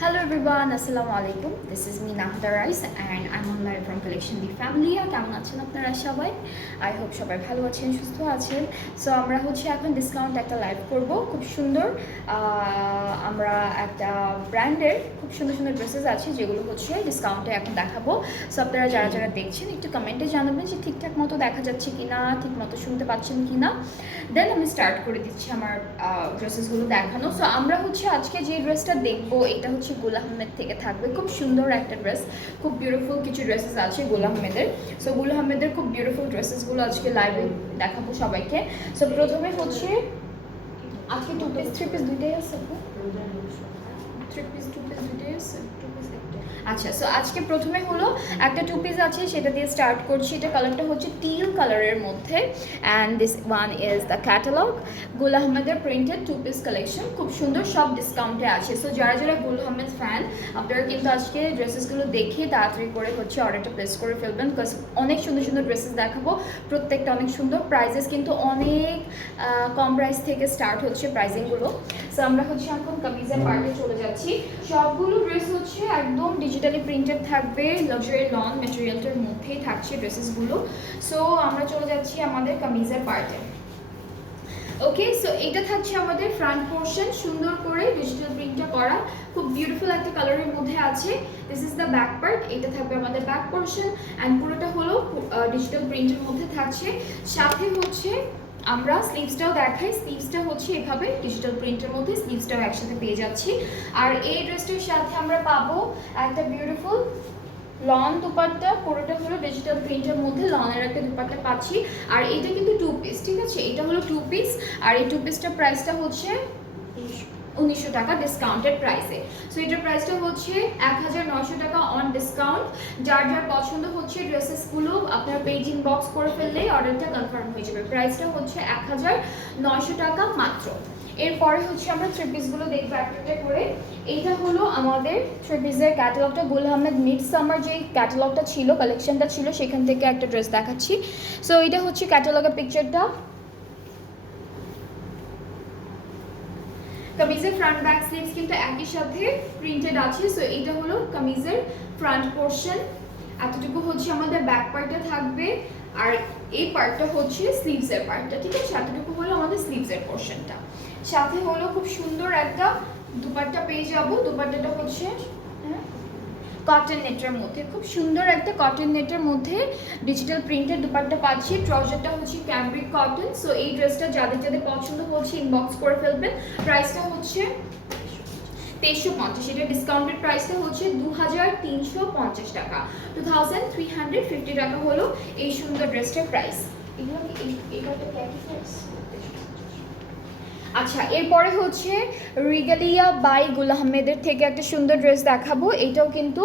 Hello everyone, Assalamu alaikum. This is me Nahda Rais and I'm on live from Collection The Family. কেমন আছেন আপনারা সবাই? I hope সবাই ভালো আছেন, সুস্থ আছেন। সো আমরা এখন ডিসকাউন্ট একটা লাইভ করব, খুব সুন্দর। আমরা একটা ব্র্যান্ডের খুব সুন্দর সুন্দর ড্রেসেস আছে যেগুলো ডিসকাউন্টে এখন দেখাবো। সো আপনারা যারা যারা দেখছেন একটু কমেন্টে জানাবেন যে ঠিকঠাক মতো দেখা যাচ্ছে কিনা, ঠিক মতো শুনতে পাচ্ছেন কিনা। দেন আমি স্টার্ট করে দিচ্ছি আমার ড্রেসেসগুলো দেখানো। সো আমরা আজকে যে ড্রেসটা দেখবো এটা গুল আহমেদ থেকে থাকবে। খুব সুন্দর একটা ড্রেস, খুব বিউটিফুল কিছু ড্রেসেস আছে গুল আহমেদের। সো গুল আহমেদের খুব বিউটিফুল ড্রেসেসগুলো আজকে লাইভে দেখাবো সবাইকে। সো প্রথমে আজকে 2 পিস 3 পিস দুইটাই আছে, 3 পিস 2 পিস দুইটাই আছে। আচ্ছা, সো আজকে প্রথমে একটা 2 পিস আছে, সেটা দিয়ে স্টার্ট করছি। এটা কালারটা টিল কালারের মধ্যে and this one is the catalogue. গুল আহমেদের প্রিন্টেড 2 পিস কালেকশন, খুব সুন্দর, সব ডিসকাউন্টে আছে। সো যারা যারা গুল আহমেদ ফ্যান আপনারা কিন্তু আজকে ড্রেসেসগুলো দেখে তাড়াতাড়ি করে অর্ডারটা প্লেস করে ফেলবেন, বিকজ অনেক সুন্দর সুন্দর ড্রেসেস দেখাবো, প্রত্যেকটা অনেক সুন্দর। প্রাইসেস কিন্তু অনেক কম প্রাইস থেকে স্টার্ট হচ্ছে প্রাইসিংগুলো। সো আমরা এখন কামিজের পার্টে চলে যাচ্ছি। সবগুলো ড্রেস একদম ডিজিটালি প্রিন্টেড থাকবে, লাক্সারি লন ম্যাটেরিয়ালটার মধ্যেই থাকছে ড্রেসেসগুলো। সো আমরা চলে যাচ্ছি আমাদের কামিজের পার্টে। ওকে, সো এটা থাকছে আমাদের ফ্রন্ট পোর্শন, সুন্দর করে ডিজিটাল প্রিন্টটা করা, খুব বিউটিফুল একটা কালারের মধ্যে আছে। This is the back part, এটা থাকবে আমাদের ব্যাক পোর্শন অ্যান্ড পুরোটা ডিজিটাল প্রিন্টের মধ্যে থাকছে। সাথে আমরা স্লিভসটাও দেখাই। স্লিভসটা এভাবে ডিজিটাল প্রিন্টের মধ্যে, স্লিভসটাও একসাথে পেয়ে যাচ্ছি। আর এই ড্রেসটার সাথে আমরা পাবো একটা বিউটিফুল লন দুপাট্টা, পুরোটা ডিজিটাল প্রিন্টের মধ্যে লনের একটা দুপাট্টা পাচ্ছি। আর এটা কিন্তু 2 পিস, ঠিক আছে? এটা 2 পিস আর এই 2 পিসটার প্রাইসটা 1900 টাকা ডিসকাউন্টেড প্রাইসে। সো এটার প্রাইসটা 1900 টাকা অন ডিসকাউন্ট। যার যার পছন্দ ড্রেসেসগুলো আপনারা পেজ ইনবক্স করে ফেললেই অর্ডারটা কনফার্ম হয়ে যাবে। প্রাইসটা 1900 টাকা মাত্র। এরপরে আমরা 3 পিসগুলো দেখবো একটা করে। এইটা আমাদের 3 পিসের ক্যাটালগটা, গুল আহমেদ মিড সামার যে ক্যাটালগটা ছিল, কালেকশনটা ছিল, সেখান থেকে একটা ড্রেস দেখাচ্ছি। সো এটা ক্যাটালগের পিকচারটা। কামিজের ফ্রন্ট ব্যাক স্লিভস কিন্তু একই সাথে প্রিন্টেড আছে। সো এটা কামিজের ফ্রন্ট পোর্শন, এতটুকু আমাদের ব্যাক পার্টে থাকবে। আর এই পার্টটা স্লিভসের পার্টটা, ঠিক আছে? এতটুকু আমাদের স্লিভসের পোর্শনটা। সাথে খুব সুন্দর একটা দুপাট্টা পেয়ে যাবো। দুপাট্টাটা কটন নেটের মধ্যে, খুব সুন্দর একটা কটন নেটের মধ্যে ডিজিটাল প্রিন্টের দুপাট্টা পাচ্ছি। ট্রাউজারটা ক্যামব্রিক কটন। সো এই ড্রেসটা যাদের যাদের পছন্দ ইনবক্স করে ফেলবেন। প্রাইসটা 2350। এটা ডিসকাউন্টেড প্রাইসটা 2350 টাকা, 2350 টাকা এই সুন্দর ড্রেসটার প্রাইস। আচ্ছা, এরপরে রিগালিয়া বাই গুল আহমেদের থেকে একটা সুন্দর ড্রেস দেখাবো। এটাও কিন্তু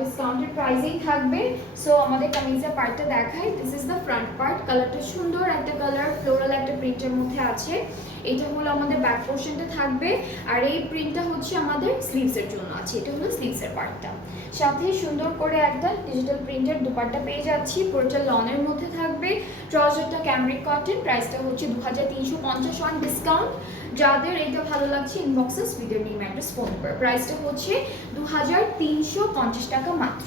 ডিসকাউন্টেড প্রাইসেই থাকবে। সো আমাদের কামিজের পার্টটা দেখাই। This is the front part. কালারটা সুন্দর একটা কালার, ফ্লোরাল একটা প্রিন্টের মধ্যে আছে। এটা আমাদের ব্যাক পোর্শনটা থাকবে। আর এই প্রিন্টটা আমাদের স্লিভসের জন্য আছে। এটা স্লিভসের পার্টটা। সাথে সুন্দর করে একটা ডিজিটাল প্রিন্টের দুপাট্টা পেয়ে যাচ্ছি, পুরোটা লনের মধ্যে থাকবে। ট্রাউজারটা ক্যামব্রিক কটন। প্রাইসটা 2350 অন ডিসকাউন্ট। যাদের এটা ভালো লাগছে ইনবক্সে উইথ নেম অ্যাড্রেস ফোন করে। প্রাইসটা 2350 টাকা মাত্র।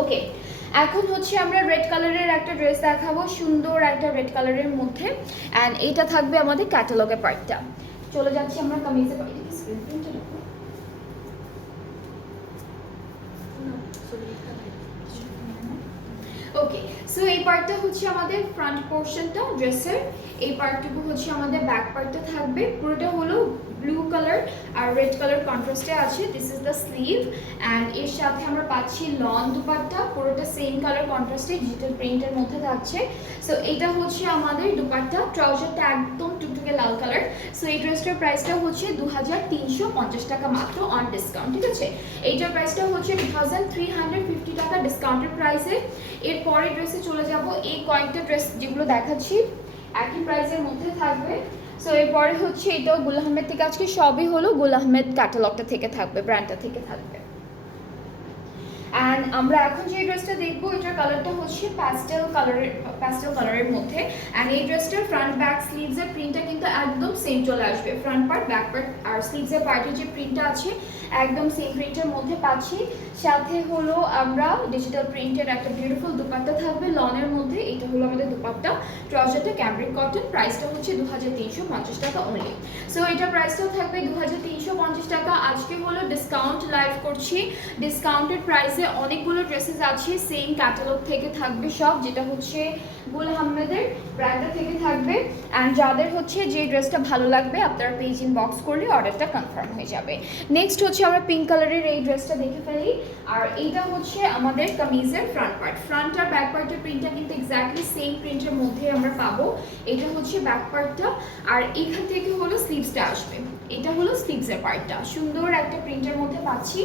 ওকে, এখন আমরা রেড কালারের একটা ড্রেস দেখাবো, সুন্দর একটা রেড কালারের মধ্যে। অ্যান্ড এটা থাকবে আমাদের ক্যাটালগের পার্টটা। চলে যাচ্ছি আমরা কামিজের পার্টে। ওকে, সো এই পার্টটা আমাদের ফ্রন্ট পোর্শনটা ড্রেসের। এই পার্টটুকু আমাদের ব্যাক পার্টটা থাকবে। পুরোটা ব্লু কালার আর রেড কালার কন্ট্রাস্টে আছে। This is the sleeve and এর সাথে আমরা পাচ্ছি লন দুপাট্টা, পুরোটা সেম কালার কন্ট্রাস্টে ডিজিটাল প্রিন্টের মধ্যে থাকছে। সো এটা আমাদের দুপাট্টা। ট্রাউজারটা একদম টুকটুকে লাল কালার। সো এই ড্রেসটার প্রাইসটা 2350 টাকা মাত্র অন ডিসকাউন্ট, ঠিক আছে? এইটার প্রাইসটা 2350 টাকা ডিসকাউন্টেড প্রাইসে। এর পরের ড্রেসে চলে যাব। এই কয়েকটা ড্রেস যেগুলো দেখাচ্ছি একই প্রাইসের মধ্যে থাকবে। সো এরপরে এটাও গুল আহমেদ থেকে, আজকে সবই গুল আহমেদ ক্যাটালগটা থেকে থাকবে, ব্র্যান্ডটা থেকে থাকবে। অ্যান্ড আমরা এখন যে ড্রেসটা দেখবো এটার কালারটা হচ্ছে প্যাস্টেল কালারের মধ্যে। অ্যান্ড এই ড্রেসটার ফ্রন্ট ব্যাক স্লিভসের প্রিন্টটা কিন্তু একদম সেম চলে আসবে। ফ্রন্ট পার্ট, ব্যাক পার্ট আর স্লিভসের পার্টের যে প্রিন্টটা আছে একদম সেম প্রিন্টের মধ্যে পাচ্ছি। সাথে হলো আমরা ডিজিটাল প্রিন্টের একটা বিউটিফুল দুপাট্টা থাকবে লনের মধ্যে। এটা হলো আমাদের দুপাট্টা, ট্রাউজারটা ক্যামব্রিক কটন, প্রাইসটা হচ্ছে 2350 টাকা অনলি। সো এটা প্রাইসটাও থাকবে 2350 টাকা। আজকে হলো ডিসকাউন্ট লাইভ করছি, ডিসকাউন্টেড প্রাইসে অনেকগুলো ড্রেসেস আছে, সেম ক্যাটালগ থেকে থাকবে সব, যেটা হচ্ছে গুল আহমেদের ব্র্যান্ডটা থেকে থাকবে। অ্যান্ড যাদের হচ্ছে যে ড্রেসটা ভালো লাগবে আপনারা পেজ ইনবক্স করলে অর্ডারটা কনফার্ম হয়ে যাবে। নেক্সট হচ্ছে আমরা পিঙ্ক কালারের এই ড্রেসটা দেখে ফেলি। আর এইটা হচ্ছে আমাদের কামিজের ফ্রন্ট পার্ট, ফ্রন্ট আর ব্যাক পার্টের প্রিন্টটা কিন্তু এক্স্যাক্টলি সেম প্রিন্টের মধ্যে আমরা পাবো। এটা হচ্ছে ব্যাক পার্টটা, আর এখান থেকে হলো স্লিভসটা আসবে। এটা হলো স্লিভসের পার্টটা, সুন্দর একটা প্রিন্টের মধ্যে পাচ্ছি।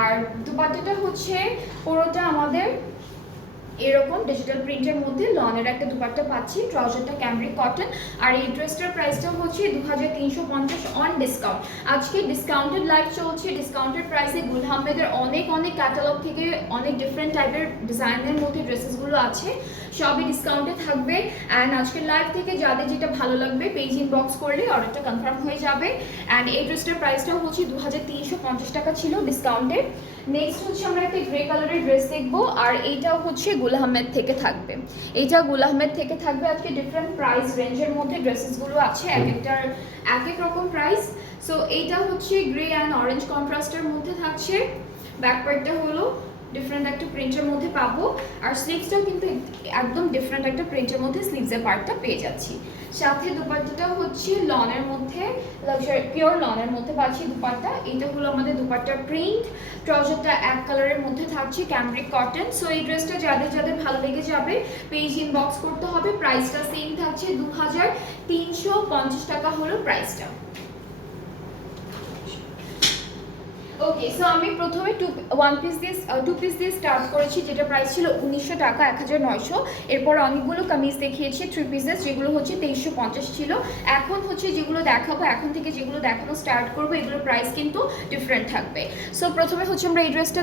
আর দুপাট্টাটা হচ্ছে পুরোটা আমাদের এরকম ডিজিটাল প্রিন্টের মধ্যে লনের একটা দুপাট্টা পাচ্ছি, ট্রাউজারটা ক্যামব্রিক কটন। আর এই ড্রেসটার প্রাইসটা হচ্ছে 2350 অন ডিসকাউন্ট। আজকে ডিসকাউন্টেড লাইভ চলছে, ডিসকাউন্টেড প্রাইসে গুল আহমেদের অনেক ক্যাটালগ থেকে অনেক ডিফারেন্ট টাইপের ডিজাইনের মধ্যে ড্রেসেসগুলো আছে, সবই ডিসকাউন্টে থাকবে। অ্যান্ড আজকের লাইভ থেকে যাদের যেটা ভালো লাগবে পেজ ইনবক্স করলে অর্ডারটা কনফার্ম হয়ে যাবে। অ্যান্ড এই ড্রেসটার প্রাইসটাও হচ্ছে 2350 টাকা ছিল ডিসকাউন্টে। নেক্সট হচ্ছে আমরা একটা গ্রে কালারের ড্রেস দেখবো, আর এইটাও হচ্ছে গুল আহমেদ থেকে থাকবে। এইটা গুল আহমেদ থেকে থাকবে। আজকে ডিফারেন্ট প্রাইস রেঞ্জের মধ্যে ড্রেসেসগুলো আছে, এক একটার এক এক রকম প্রাইস। সো এইটা হচ্ছে গ্রে অ্যান্ড অরেঞ্জ কন্ট্রাস্টের মধ্যে থাকছে। ব্যাক পার্টটা হলো ডিফারেন্ট একটা প্রিন্টের মধ্যে পাবো, আর স্লিভসটাও কিন্তু একদম ডিফারেন্ট একটা প্রিন্টের মধ্যে স্লিভসের পার্টটা পেয়ে যাচ্ছি। সাথে দুপাট্টাটাও হচ্ছে লনের মধ্যে, লাক্সারি পিওর লনের মধ্যে পাচ্ছি দুপাট্টা। এটা হলো আমাদের দুপাট্টার প্রিন্ট, ট্রাউজারটা এক কালারের মধ্যে থাকছে ক্যামব্রিক কটন। সো এই ড্রেসটা যাদের যাদের ভালো লেগে যাবে পেজ ইনবক্স করতে হবে। প্রাইসটা সেম থাকছে 2350 টাকা হলো প্রাইসটা। ওকে, সো আমি প্রথমে টু পিস দিয়ে স্টার্ট করেছি, যেটা প্রাইস ছিল 1900 টাকা, 1900। এরপর অনেকগুলো কামিজ দেখিয়েছি 3 পিসেস, যেগুলো হচ্ছে 2350 ছিল। এখন হচ্ছে যেগুলো দেখাবো, এখন থেকে যেগুলো দেখানো স্টার্ট করবো, এগুলোর প্রাইস কিন্তু ডিফারেন্ট থাকবে। সো প্রথমে হচ্ছে আমরা এই ড্রেসটা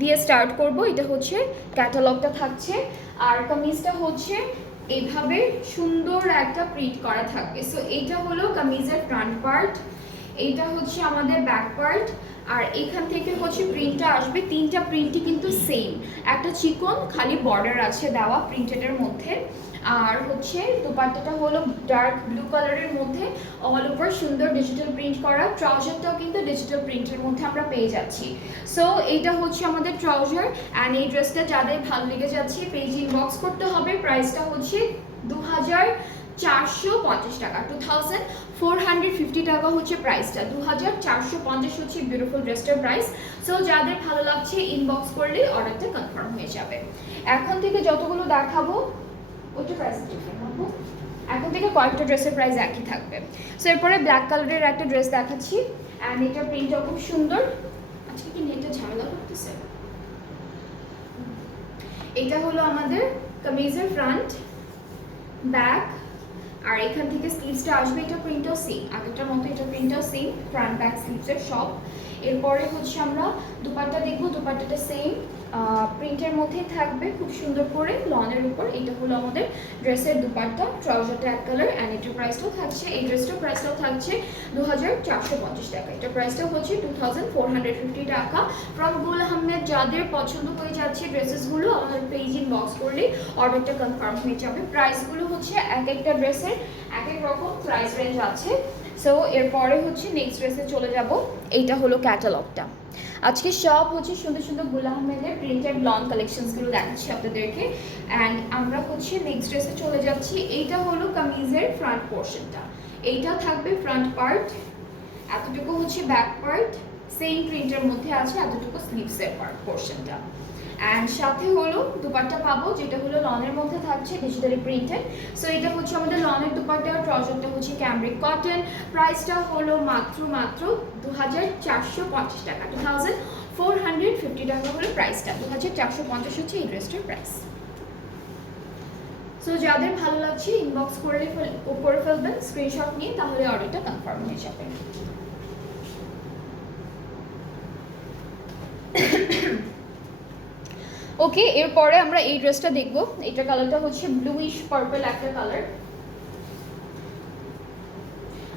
দিয়ে স্টার্ট করব। এটা হচ্ছে ক্যাটালগটা থাকছে, আর কামিজটা হচ্ছে এইভাবে সুন্দর একটা প্রিন্ট করা থাকবে। সো এইটা হলো কামিজের ফ্রন্ট পার্ট, এইটা হচ্ছে আমাদের ব্যাক পার্ট, আর এখান থেকে হচ্ছে প্রিন্টটা আসবে। তিনটা প্রিন্টই কিন্তু সেম, একটা চিকন খালি বর্ডার আছে দেওয়া প্রিন্টেডের মধ্যে। আর হচ্ছে দুপাট্টাটা হলো ডার্ক ব্লু কালারের মধ্যে অল ওভার সুন্দর ডিজিটাল প্রিন্ট করা। ট্রাউজারটাও কিন্তু ডিজিটাল প্রিন্টের মধ্যে আমরা পেয়ে যাচ্ছি। সো এইটা হচ্ছে আমাদের ট্রাউজার। অ্যান্ড এই ড্রেসটা যাদের ভালো লেগে যাচ্ছে পেজ ইনবক্স করতে হবে। প্রাইসটা হচ্ছে 2450 টাকা, 2450 টাকা হচ্ছে প্রাইসটা। 2450 হচ্ছে বিউটিফুল ড্রেসটার প্রাইস। সো যাদের ভালো লাগছে ইনবক্স করলে অর্ডারটা কনফার্ম হয়ে যাবে। এখন থেকে যতগুলো দেখাবো ওইটা প্রাইস ডিফারেন্ট হবে, এখন থেকে কয়েকটা ড্রেসের প্রাইস একই থাকবে। সো এরপরে ব্ল্যাক কালারের একটা ড্রেস দেখাচ্ছি, অ্যান্ড এটার প্রিন্টটা খুব সুন্দর। আজকে কি নেটে ঝামেলা করতেছে। এটা হলো আমাদের কামিজের ফ্রন্ট, ব্যাক, আর এখান থেকে স্লিভসটা আসবে। এটা প্রিন্টটাও সেম, আগেরটার মতো এটা প্রিন্টটাও সেম, ফ্রন্ট ব্যাক স্লিভসের সব। এরপরে হচ্ছে আমরা দুপাট্টা দেখবো, দুপাট্টাটা সেম প্রিন্টের মধ্যেই থাকবে খুব সুন্দর করে লনের উপর। এটা হলো আমাদের ড্রেসের দুপাট্টা, ট্রাউজারটা এক কালার, অ্যান্ড এটার প্রাইসটাও থাকছে, এই ড্রেসটার প্রাইসটাও থাকছে 2450 টাকা। এটা প্রাইসটাও হচ্ছে 2450 টাকা ফ্রম গুল আহমেদ। যাদের পছন্দ হয়ে যাচ্ছে ড্রেসেসগুলো আমাদের পেজ ইনবক্স করলে অর্ডারটা কনফার্ম হয়ে যাবে। প্রাইসগুলো হচ্ছে এক একটা ড্রেসের এক এক রকম প্রাইস রেঞ্জ আছে। সো এরপরে হচ্ছে নেক্সট ড্রেসে চলে যাব। এইটা হলো ক্যাটালগটা। আজকে সব হচ্ছে সুন্দর সুন্দর গুল আহমেদের প্রিন্টেড লন কালেকশনসগুলো দেখাচ্ছি আপনাদেরকে। অ্যান্ড আমরা হচ্ছে নেক্সট ড্রেসে চলে যাচ্ছি। এইটা হলো কামিজের ফ্রন্ট পোর্শনটা, এইটা থাকবে ফ্রন্ট পার্ট, এতটুকু হচ্ছে ব্যাক পার্ট, সেম প্রিন্টের মধ্যে আছে, এতটুকু স্লিভসের পার্ট পোর্শনটা। অ্যান্ড সাথে হলো দুপাট্টা পাবো, যেটা হলো লনের মধ্যে থাকছে ডিজিটালি প্রিন্টেড। সো এটা হচ্ছে আমাদের লনের দুপাট্টা, ট্রাউজারটা হচ্ছে ক্যামব্রিক কটন। প্রাইসটা হলো মাত্র 2450 টাকা, 2450 টাকা হলো প্রাইসটা। 2450 হচ্ছে এই ড্রেসটার প্রাইস। সো যাদের ভালো লাগছে ইনবক্স করে ফেলবেন স্ক্রিনশট নিয়ে, তাহলে অর্ডারটা কনফার্ম হয়ে যাবে। ওকে, এরপরে আমরা এই ড্রেসটা দেখবো। এটা কালারটা হচ্ছে ব্লুইশ পার্পল একটা কালার।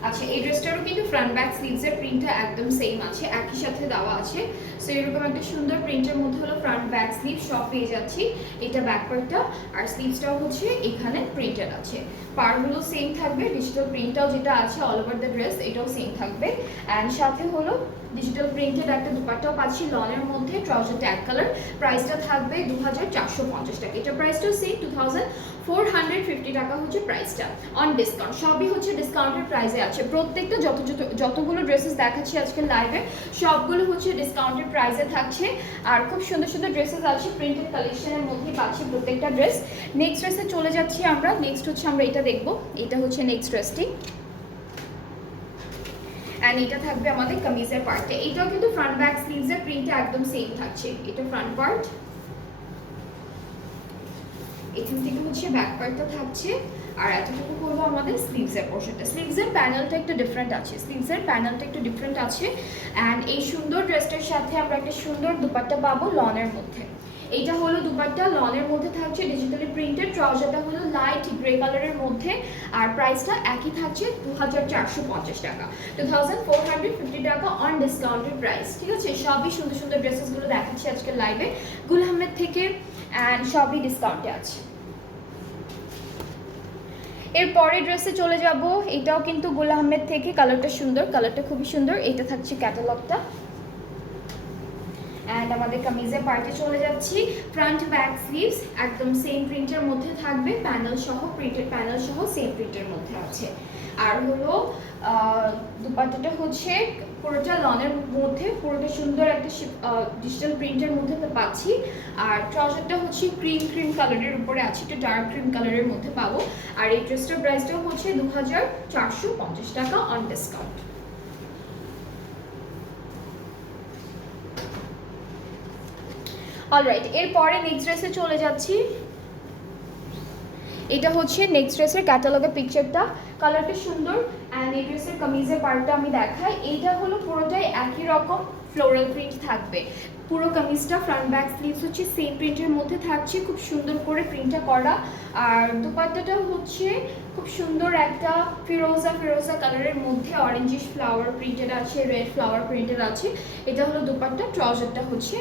আচ্ছা, এই ড্রেসটারও কিন্তু ফ্রন্ট ব্যাক স্লিভসের প্রিন্টটা একদম সেম আছে, একই সাথে দেওয়া আছে। সো এরকম একটা সুন্দর প্রিন্টের মধ্যে হলো ফ্রন্ট ব্যাক স্লিভ সব পেয়ে যাচ্ছি। এটা ব্যাক পার্টটা, আর স্লিভসটাও হচ্ছে এখানে প্রিন্টেড আছে। পারগুলো সেম থাকবে, ডিজিটাল প্রিন্টটাও যেটা আছে অল ওভার দ্য ড্রেস এটাও সেম থাকবে। অ্যান্ড সাথে হলো ডিজিটাল প্রিন্টেড একটা দুপাট্টাও পাচ্ছি লনের মধ্যে, ট্রাউজারটা এক কালার। প্রাইসটা থাকবে 2450 টাকা। এটা প্রাইসটাও সেম 2450 টাকা হচ্ছে প্রাইসটা অন ডিসকাউন্ট। সবই হচ্ছে ডিসকাউন্টের প্রাইসে আছে। প্রত্যেকটা যতগুলো ড্রেসেস দেখাচ্ছি আজকে লাইভে সবগুলো হচ্ছে ডিসকাউন্টের প্রাইসে থাকছে। আর খুব সুন্দর সুন্দর ড্রেসেস আছে, প্রিন্টেড কালেকশনের মধ্যে পাচ্ছি প্রত্যেকটা ড্রেস। নেক্সট ড্রেসে চলে যাচ্ছি আমরা। নেক্সট হচ্ছে আমরা এটা দেখবো। এটা হচ্ছে নেক্সট ড্রেসটি, অ্যান্ড এটা থাকবে আমাদের কামিজের পার্টে। এটাও কিন্তু ফ্রন্ট ব্যাক স্লিভসের প্রিন্টটা একদম সেম থাকছে। এটা ফ্রন্ট পার্ট, এখান থেকে হচ্ছে ব্যাক পার্টটা থাকছে। আর এতটুকু করবো আমাদের স্লিভসের পোর্শনটা। স্লিভসের প্যানেলটা একটু ডিফারেন্ট আছে, অ্যান্ড এই সুন্দর ড্রেসটার সাথে আমরা একটা সুন্দর দুপাট্টা পাবো লনের মধ্যে। এইটা হলো দুপাট্টা, লনের মধ্যে থাকছে, ডিজিটালি প্রিন্টেড। ট্রাউজারটা হলো লাইট গ্রে কালারের মধ্যে, আর প্রাইসটা একই থাকছে 2450 টাকা, 2450 টাকা অন ডিসকাউন্টেড প্রাইস। ঠিক আছে, সবই সুন্দর সুন্দর ড্রেসেসগুলো দেখাচ্ছি আজকে লাইভে গুল আহমেদ থেকে, অ্যান্ড সবই ডিসকাউন্টে আছে। এরপরে ড্রেসে চলে যাব। এটাও কিন্তু গুল আহমেদ থেকে, কালারটা সুন্দর, কালারটা খুবই সুন্দর। এটা থাকছে ক্যাটালগটা, অ্যান্ড আমাদের কামিজের পার্টে চলে যাচ্ছি। ফ্রন্ট ব্যাক স্লিভস একদম সেম প্রিন্টের মধ্যে থাকবে, প্যানেল সহ, প্রিন্টেড প্যানেল সহ সেম প্রিন্টের মধ্যে আছে। আর হলো দুপাট্টাটা হচ্ছে পুরোটা লনের মধ্যে, পুরোটা সুন্দর একটা ডিজিটাল প্রিন্টের মধ্যে পাচ্ছি। আর ট্রাউজারটা হচ্ছে ক্রিম কালারের উপরে আছে, একটু ডার্ক ক্রিম কালারের মধ্যে পাবো। আর এই ড্রেসটার প্রাইসটাও হচ্ছে 2450 টাকা অন ডিসকাউন্ট। অলরাইট, এরপরে নেক্সট ড্রেসে চলে যাচ্ছি। এটা হচ্ছে নেক্সট ড্রেসের ক্যাটালগের পিকচারটা, কালারটা সুন্দর। অ্যান্ড এই ড্রেসের কামিজের পার্টটা আমি দেখাই। এইটা হলো পুরোটাই একই রকম ফ্লোরাল প্রিন্ট থাকবে। পুরো কামিজটা ফ্রন্ট ব্যাক স্লিভস হচ্ছে সেম প্রিন্টের মধ্যে থাকছে, খুব সুন্দর করে প্রিন্টটা করা। আর দুপাট্টাটাও হচ্ছে খুব সুন্দর একটা ফিরোজা কালারের মধ্যে অরেঞ্জিশ ফ্লাওয়ার প্রিন্টেড আছে, রেড ফ্লাওয়ার প্রিন্টেড আছে। এটা হলো দুপাট্টা। ট্রাউজারটা হচ্ছে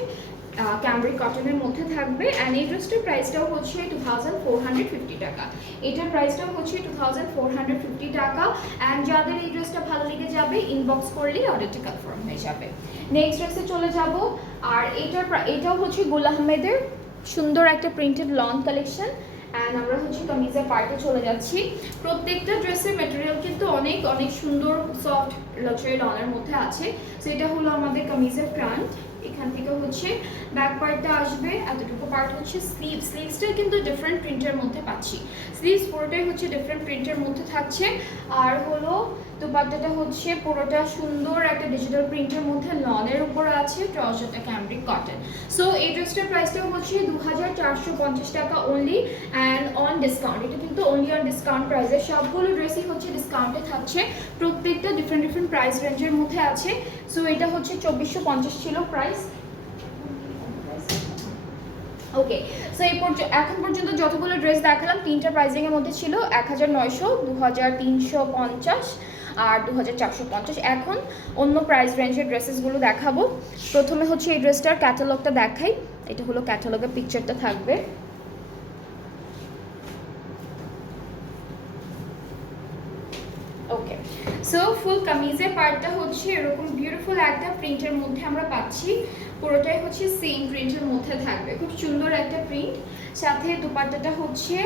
ক্যামব্রিক কটনের মধ্যে থাকবে। অ্যান্ড এই ড্রেসটার প্রাইসটাও হচ্ছে 2450 টাকা। এটার প্রাইসটাও হচ্ছে 2450 টাকা। অ্যান্ড যাদের এই ড্রেসটা ভালো লেগে যাবে ইনবক্স করলেই অর্ডারটি কনফার্ম হয়ে যাবে। নেক্সট ড্রেসে চলে যাব। আর এটাও হচ্ছে গুল আহমেদের সুন্দর একটা প্রিন্টেড লন কালেকশন। অ্যান্ড আমরা হচ্ছে কামিজের পার্টে চলে যাচ্ছি। প্রত্যেকটা ড্রেসের ম্যাটেরিয়াল কিন্তু অনেক অনেক সুন্দর সফট লাক্সারি লনের মধ্যে আছে। সো এটা হলো আমাদের কামিজের ফ্রন্ট, এখান থেকে হচ্ছে ব্যাক পার্টটা আসবে। এতটুকু পার্ট হচ্ছে স্লিভসটা কিন্তু ডিফারেন্ট প্রিন্টের মধ্যে পাচ্ছি। স্লিভস পুরোটাই হচ্ছে ডিফারেন্ট প্রিন্টের মধ্যে থাকছে। আর হলো দুপাট্টাটা হচ্ছে পুরোটা সুন্দর একটা ডিজিটাল প্রিন্টের মধ্যে লনের উপর আছে, ট্রাউজারটা ক্যামব্রিক কটন। সো এই ড্রেসটার প্রাইসটা হচ্ছে 2450 টাকা অনলি অ্যান্ড অন ডিসকাউন্ট। এটা কিন্তু অনলি অন ডিসকাউন্ট প্রাইসে, সবগুলো ড্রেসই হচ্ছে ডিসকাউন্টে থাকছে। প্রত্যেকটা ডিফারেন্ট প্রাইস রেঞ্জের মধ্যে আছে। সো এটা হচ্ছে 2450 ছিল প্রাইস। ওকে, সো এখন পর্যন্ত যতগুলো ড্রেস দেখালাম তিনটা প্রাইসিংয়ের মধ্যে ছিল, 1900, 2350 আর 2450। এখন অন্য প্রাইস রেঞ্জের ড্রেসেসগুলো দেখাবো। প্রথমে হচ্ছে এই ড্রেসটার ক্যাটালগটা দেখাই। এটা হলো ক্যাটালগের পিকচারটা থাকবে। ওকে, সো ফুল কামিজের পার্টটা হচ্ছে এরকম বিউটিফুল একটা প্রিন্টের মধ্যে আমরা পাচ্ছি। পুরোটাই হচ্ছে সেম প্রিন্টের মধ্যে থাকবে, খুব সুন্দর একটা প্রিন্ট। সাথে দুপাট্টাটা হচ্ছে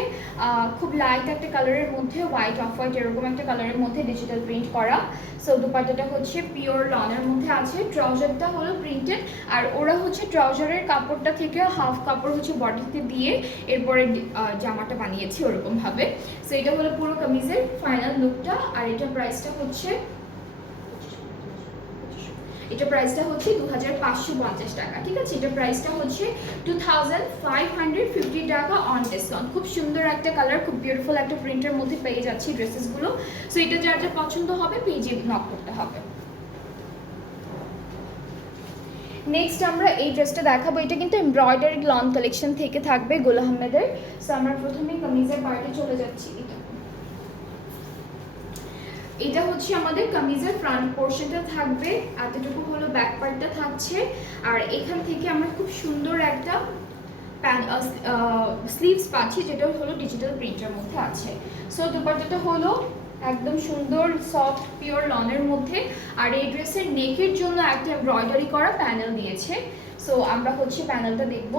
খুব লাইট একটা কালারের মধ্যে, হোয়াইট অফ হোয়াইট এরকম একটা কালারের মধ্যে ডিজিটাল প্রিন্ট করা। সো দুপাট্টাটা হচ্ছে পিওর লনের মধ্যে আছে। ট্রাউজারটা হলো প্রিন্টেড, আর ওরা হচ্ছে ট্রাউজারের কাপড়টা থেকে হাফ কাপড় হচ্ছে বডিতে দিয়ে এরপরে জামাটা বানিয়েছে ওরকমভাবে। সো এটা হলো পুরো কামিজের ফাইনাল লুকটা। আর এটার প্রাইসটা হচ্ছে 2550 টাকা। ঠিক আছে, এটার প্রাইসটা হচ্ছে 2550 টাকা অন ডিসকাউন্ট। খুব সুন্দর একটা কালার, খুব বিউটিফুল একটা প্রিন্টের মধ্যে পেয়ে যাচ্ছি ড্রেসেসগুলো। সো এটা যার যার পছন্দ হবে পেজে নক করতে হবে। নেক্সট আমরা এই ড্রেসটা দেখাবো। এটা কিন্তু এমব্রয়ডারি লন কালেকশন থেকে থাকবে গুল আহমেদের। সো আমরা প্রথমে কামিজের পার্টে চলে যাচ্ছি। এটা হচ্ছে আমাদের কামিজের ফ্রন্ট পোর্শনটা থাকবে, এতটুকু হলো ব্যাক পার্টটা থাকছে। আর এখান থেকে আমরা খুব সুন্দর একটা স্লিভস পাচ্ছি, যেটা হলো ডিজিটাল প্রিন্টের মধ্যে আছে। সো দুপাট্টাটা হলো একদম সুন্দর সফট পিওর লনের মধ্যে। আর এই ড্রেসের নেকের জন্য একটা এমব্রয়ডারি করা প্যানেল দিয়েছে। সো আমরা হচ্ছে প্যানেলটা দেখব।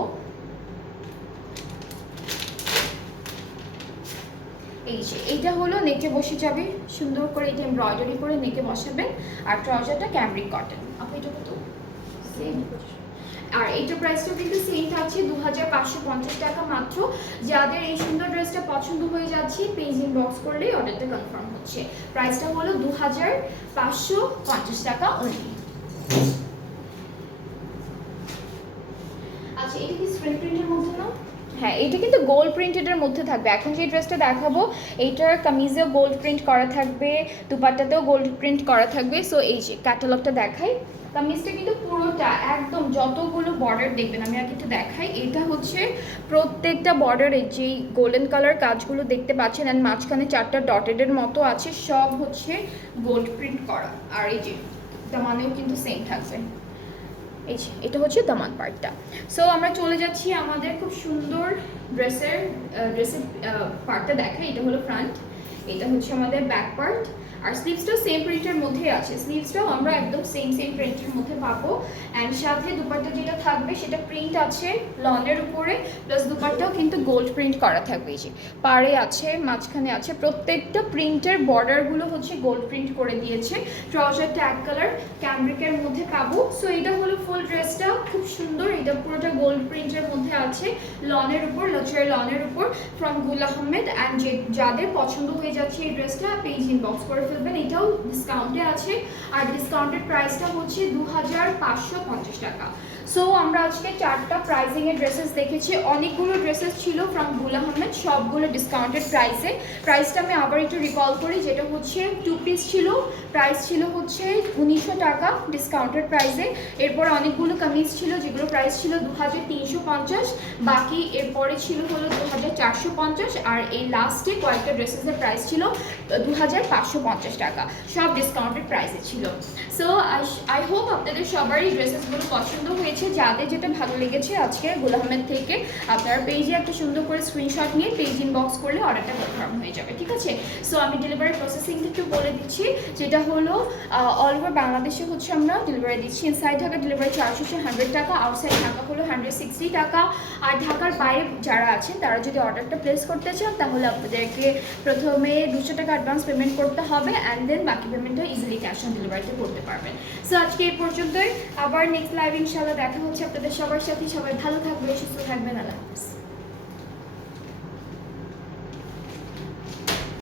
এই যে এইটা হলো নেকে বসে যাবে, সুন্দর করে এটা এমব্রয়ডারি করে নেকে বসাবেন। আর ট্রাউজারটা ক্যামব্রিক কটন। আপনি এটা কত সেম, আর এইটা প্রাইসটাও কিন্তু সেম থাকছে 2550 টাকা মাত্র। যাদের এই সুন্দর ড্রেসটা পছন্দ হয়ে যাচ্ছে পেজ ইনবক্স করলেই অর্ডারটা কনফার্ম হচ্ছে। প্রাইসটা হলো 2550 টাকা অনলি। আচ্ছা, এটা কি স্ক্রিন প্রিন্টের মধ্যে না? হ্যাঁ, এটা কিন্তু গোল্ড প্রিন্টেডের মধ্যে থাকবে। এখন যে ড্রেসটা দেখাবো এইটার কামিজেও গোল্ড প্রিন্ট করা থাকবে, দুপাট্টাতেও গোল্ড প্রিন্ট করা থাকবে। সো এই যে ক্যাটালগটা দেখাই, কামিজটা কিন্তু পুরোটা একদম যতগুলো বর্ডার দেখবেন, আমি আগে একটু দেখাই। এটা হচ্ছে প্রত্যেকটা বর্ডারে যেই গোল্ডেন কালার কাজগুলো দেখতে পাচ্ছেন, অ্যান্ড মাঝখানে 4টা ডটেডের মতো আছে, সব হচ্ছে গোল্ড প্রিন্ট করা। আর এই যে দামানেও কিন্তু সেম থাকবে। এই যে এটা হচ্ছে দামান পার্টটা। সো আমরা চলে যাচ্ছি আমাদের খুব সুন্দর ড্রেসের পার্টটা দেখাই। এটা হলো ফ্রন্ট, এটা হচ্ছে আমাদের ব্যাক পার্ট। আর স্লিভসটাও সেম প্রিন্টের মধ্যেই আছে, স্লিভসটাও আমরা একদম সেম প্রিন্টের মধ্যে পাবো। অ্যান্ড সাথে দুপাট্টা যেটা থাকবে সেটা প্রিন্ট আছে লনের উপরে, প্লাস দুপাট্টাও কিন্তু গোল্ড প্রিন্ট করা থাকবে। এই যে পাড়ে আছে, মাঝখানে আছে, প্রত্যেকটা প্রিন্টের বর্ডারগুলো হচ্ছে গোল্ড প্রিন্ট করে দিয়েছে। ট্রাউজার ট্যাগ কালার ক্যামব্রিকের মধ্যে পাবো। সো এটা হলো ফুল ড্রেসটা, খুব সুন্দর। এটা পুরোটা গোল্ড প্রিন্টের মধ্যে আছে, লনের উপর, লাক্সারি লনের উপর, ফ্রম গুল আহমেদ। অ্যান্ড যাদের পছন্দ হয়ে যাচ্ছে এই ড্রেসটা পেজ ইনবক্স করে ফেলবেন। এটাও ডিসকাউন্টে আছে, আর ডিসকাউন্টেড প্রাইসটা হচ্ছে 2550 টাকা। সো আমরা আজকে 4টা প্রাইজিংয়ের ড্রেসেস দেখেছি, অনেকগুলো ড্রেসেস ছিল ফ্রম গুল আহমেদ, সবগুলো ডিসকাউন্টেড প্রাইসে। প্রাইসটা আমি আবার একটু রিকল করি, যেটা হচ্ছে 2 পিস ছিল, প্রাইস ছিল হচ্ছে 1900 টাকা ডিসকাউন্টেড প্রাইসে। এরপর অনেকগুলো কামিজ ছিল যেগুলো প্রাইস ছিল 2350, বাকি এরপরে ছিল হলো 2450, আর এই লাস্টে কয়েকটা ড্রেসেসের প্রাইস ছিল 2550 টাকা, সব ডিসকাউন্টেড প্রাইসে ছিল। সো আই হোপ আপনাদের সবারই ড্রেসেসগুলো পছন্দ হয়েছে। যাদের যেটা ভালো লেগেছে আজকে গুল আহমেদ থেকে, আপনারা পেজে একটা সুন্দর করে স্ক্রিনশট নিয়ে পেজ ইনবক্স করলে অর্ডারটা কনফার্ম হয়ে যাবে, ঠিক আছে? সো আমি ডেলিভারি প্রসেসিংটা একটু বলে দিচ্ছি, যেটা হলো অল ওভার বাংলাদেশে হচ্ছে আমরা ডেলিভারি দিচ্ছি। ইনসাইড ঢাকা ডেলিভারি চার্জ হচ্ছে 100 টাকা, আউটসাইড ঢাকা হলো 160 টাকা। আর ঢাকার বাইরে যারা আছেন তারা যদি অর্ডারটা প্লেস করতে চান, তাহলে আপনাদেরকে প্রথমে 200 টাকা অ্যাডভান্স পেমেন্ট করতে হবে, অ্যান্ড দেন বাকি পেমেন্টটা ইজিলি ক্যাশ অন ডেলিভারিতে করতে পারবেন। সো আজকে এই পর্যন্তই, আবার নেক্সট লাইভ ইনশাআল্লাহ দেখা হচ্ছে আপনাদের সবার সাথে। সবাই ভালো থাকবেন, সুস্থ থাকবেন, আল্লাহ হাফেজ।